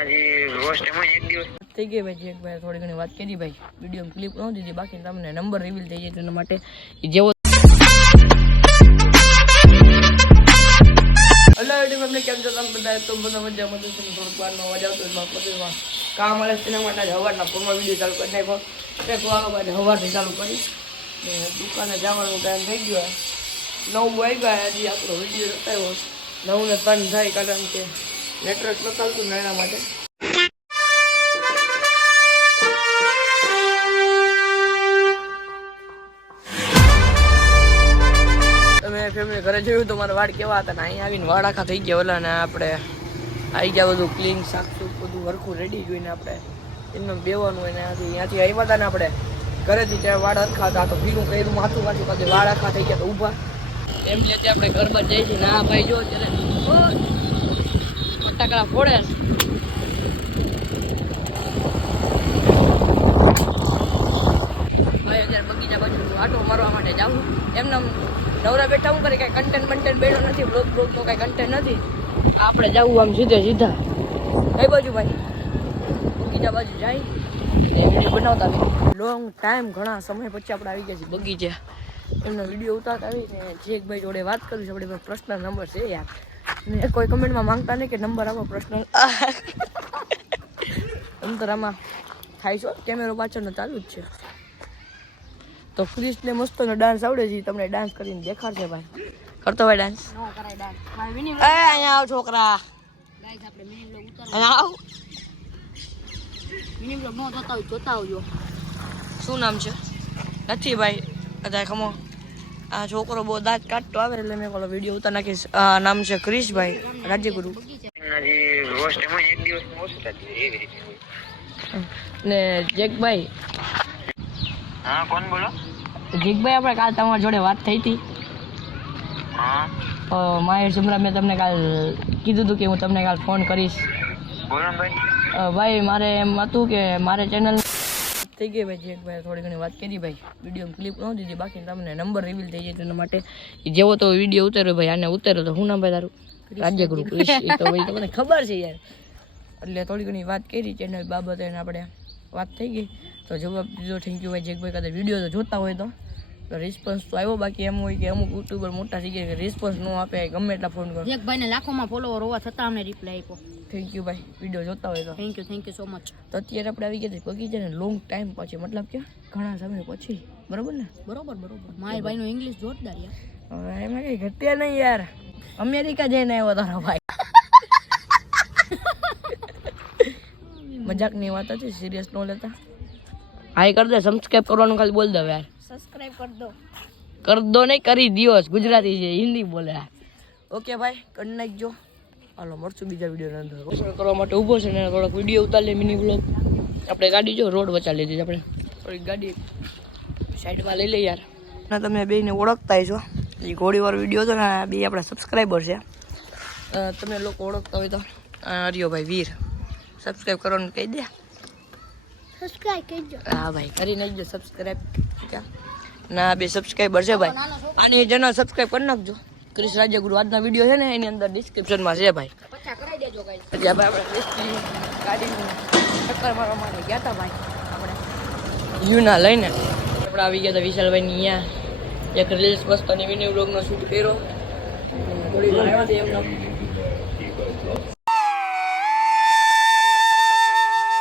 થઈ ગઈ ભાઈ જેક ભાઈ થોડી ઘણી વાત કરી ભાઈ વિડીયો ક્લિપ ન દીધી બાકી તમને નંબર રિવીલ થઈ જાય તેના માટે જેવો હેલો તમને કેમ છો તમે બધા તો બધા મજામાં છો થોડુંક વારનો અવાજ આવતો બધું કામ મળે તેના માટે હવારના પૂર્ણ વિડીયો ચાલુ કરી નાખો એક વાગે હવારથી ચાલુ કરી ને દુકાને જવાનો ટાઈમ થઈ ગયો 9 વાગ્યા હજી આપણો વિડીયો બતાવ્યો 9 ને 3 થાય કારણ કે નેટવર્ક ન ચાલતું ને એના માટે તમે ફેમિલી ઘરે જોયું તો મારા વાળ કેવા હતા ને અહીંયા આવીને વાળ આખા થઈ ગયા ઓલા ને આપણે આવી ગયા બધું ક્લીન સાફ બધું હરખું રેડી જોઈને આપણે એમને બેવાનું હોય ને અહીંયાથી આવ્યા હતા ને આપણે ઘરેથી ત્યાં વાળ હરખા હતા તો ભીનું કર્યું માથું કાઢ્યું પછી વાળ આખા થઈ ગયા તો ઊભા એમ એટલે આપણે ઘર બાદ જઈએ છીએ ના ભાઈ જો અત્યારે ફટાકડા ફોડે ભાઈ અત્યારે બગીચા બાજુ આટો મારવા માટે જાઉં એમને નવરા બેઠા હું કરે કાંઈ કન્ટેન્ટ બંટેન્ટ બેઠો નથી બ્લોગ તો કાંઈ કન્ટેન્ટ નથી આપણે જવું આમ સીધા કઈ બાજુ ભાઈ બગીચા બાજુ જાય વિડીયો બનાવતા આવી લોંગ ટાઈમ ઘણા સમય પછી આપણે આવી ગયા છીએ બગીચા એમનો વિડીયો ઉતારતા આવી ને જેકભાઈ જોડે વાત કરું છું આપણે પર્સનલ નંબર છે યાર ને કોઈ કમેન્ટમાં માંગતા નહીં કે નંબર આપો પર્સનલ અંતર આમાં થાય છો કેમેરો પાછળનો ચાલુ જ છે તો ક્રિશને મસ્તનો ડાન્સ આવડે છે તમને ડાન્સ કરીને દેખાડશે ભાઈ કરતો ભાઈ ડાન્સ અહીંયા આવ છોકરા આવ જોતા આવજો શું નામ છે નથી ભાઈ અત્યારે ખમો આ છોકરો બહુ દાંત કાઢતો આવે એટલે મેં પેલો વિડીયો ઉતાર નાખીશ નામ છે ક્રિશભાઈ રાજ્યગુરુ ને જેકભાઈ હા કોણ બોલો જીગભાઈ આપણે કાલ તમારી જોડે વાત થઈ હતી માહિર સુમરા મેં તમને કાલ કીધું હતું કે હું તમને કાલ ફોન કરીશ બોલો ભાઈ ભાઈ મારે એમ હતું કે મારે ચેનલ થઈ ગઈ ભાઈ જીગભાઈ થોડી ઘણી વાત કરી ભાઈ વિડીયો ક્લિપ ન દીધી બાકી તમને નંબર રિવીલ થઈ જાય તેના માટે જેવો તો વિડીયો ઉતાર્યો ભાઈ આને ઉતાર્યો તો શું નામ ભાઈ તારું રાજ્યગુરુ ક્રિશ એ તો ભાઈ તમને ખબર છે યાર એટલે થોડી ઘણી વાત કરી ચેનલ બાબતે આપણે વાત થઈ ગઈ તો જવાબ દીધો થેન્ક યુ ભાઈ જેકભાઈ કદાચ વિડીયો તો જોતા હોય તો રિસ્પોન્સ તો આવ્યો બાકી એમ હોય કે અમુક યુટ્યુબર મોટા થઈ ગયા કે રિસ્પોન્સ ન આપે ગમે એટલા ફોન કરો જેકભાઈને લાખોમાં ફોલોવર હોવા છતાં અમને રિપ્લાય આપ્યો થેન્ક યુ ભાઈ વિડીયો જોતા હોય તો થેન્ક યુ સો મચ તો અત્યારે આપણે આવી ગયા બગીચા ને લોંગ ટાઈમ પછી મતલબ કે ઘણા સમય પછી બરોબર ને બરોબર મારા ભાઈનું ઇંગ્લિશ જોરદાર યાર હવે એમાં કઈ ઘટ્યા નહીં યાર અમેરિકા જઈને આવ્યો તારો ભાઈ મજાકની વાત હતી સિરિયસ ન લેતા હાઈ કર દે સબસ્ક્રાઇબ કરવાનું ખાલી બોલ દે યાર સબસ્ક્રાઇબ કર દો નહીં કરી દિયો ગુજરાતી છે હિન્દી બોલે ઓકે ભાઈ કરી નાખજો હાલો મળશું બીજા વિડીયો અંદર રોશન કરવા માટે ઊભો છે ને થોડોક વિડીયો ઉતારી મિની બ્લોગ આપણે ગાડી જો રોડ વચા લીધી આપણે થોડીક ગાડી સાઈડમાં લઈ લઈએ યાર ના તમે બેને ઓળખતા છો એ ઘોડીવાર વિડીયો હતો ને બે આપણા સબસ્ક્રાઈબર છે તમે લોકો ઓળખતા હોય તો હરિયો ભાઈ વીર સબસ્ક્રાઈબ કરવાનું કહી દે સબસ્ક્રાઇબ કરજો હા ભાઈ કરી નાખજો સબસ્ક્રાઈબ ક્યાં ના બે સબસ્ક્રાઈબર છે ભાઈ આની ચેનલ સબસ્ક્રાઈબ કરી નાખજો ક્રિશ રાજ્યગુરુ આજના વિડીયો છે ને એની અંદર ડિસ્ક્રિપ્શનમાં છે ભાઈ પછા કરાઈ દેજો ગાઈસ પછી આપણે ગાડીનું ચક્કર મારવા માટે ગયા હતા ભાઈ આપણે યુના લઈને આપણે આવી ગયા હતા વિશાલભાઈની અહીંયા એક રીલ્સ મસ્તની મિની વ્લોગનો શૂટ કર્યો થોડી વાર આવ્યા હતા એમનો